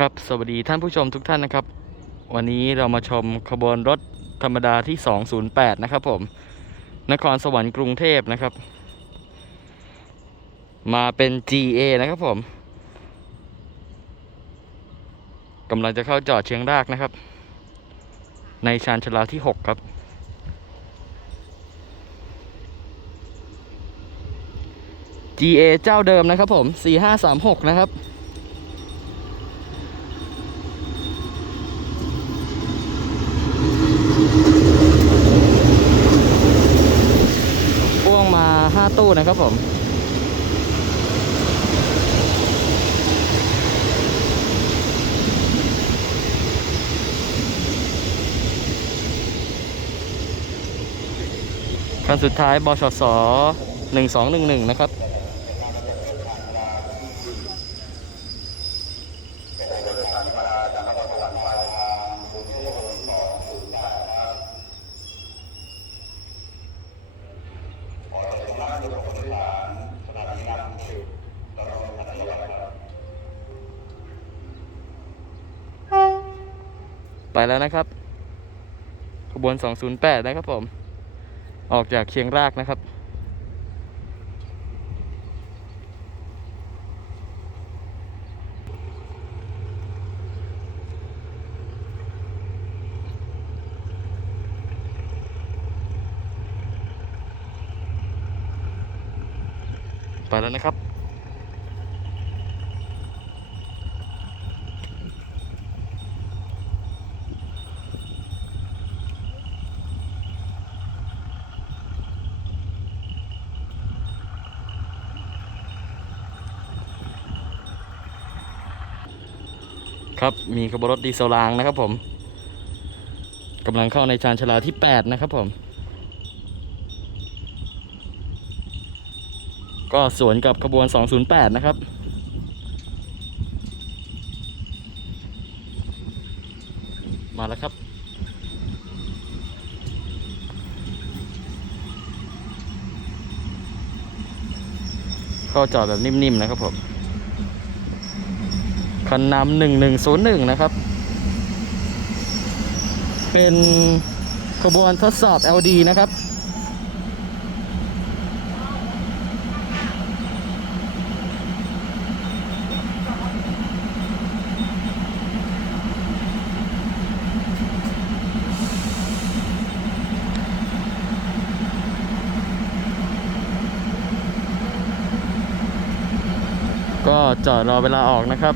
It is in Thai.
ครับสวัสดีท่านผู้ชมทุกท่านนะครับ วันนี้เรามาชมขบวนรถธรรมดาที่ 208 นะครับผม นครสวรรค์กรุงเทพนะครับ มาเป็น GA นะครับผมกำลังจะเข้าจอดเชียงรากนะครับ ในชานชลาที่ 6 ครับ GA เจ้าเดิมนะครับผม 4536 นะครับ พ่วงมา 5 ตู้นะครับผมคันสุดท้ายบชสหนึ่งสองหนึ่งหนึ่งนะครับ ไปแล้วนะครับขบวน 208 นะครับผม ออกจากเชียงรากนะครับ ไปแล้วนะครับ ครับ มีขบวนรถดีเซลรางนะครับผมกำลังเข้าในชานชลาที่ 8 นะครับผม ก็สวนกับขบวน 208 นะครับ มาแล้วครับ เข้าจอดแบบนิ่มๆนะครับผม คันนำหนึ่งหนึ่งศูนย์หนึ่งนะครับ เป็นขบวนทดสอบ LD นะครับ ก็จอดรอเวลาออกนะครับ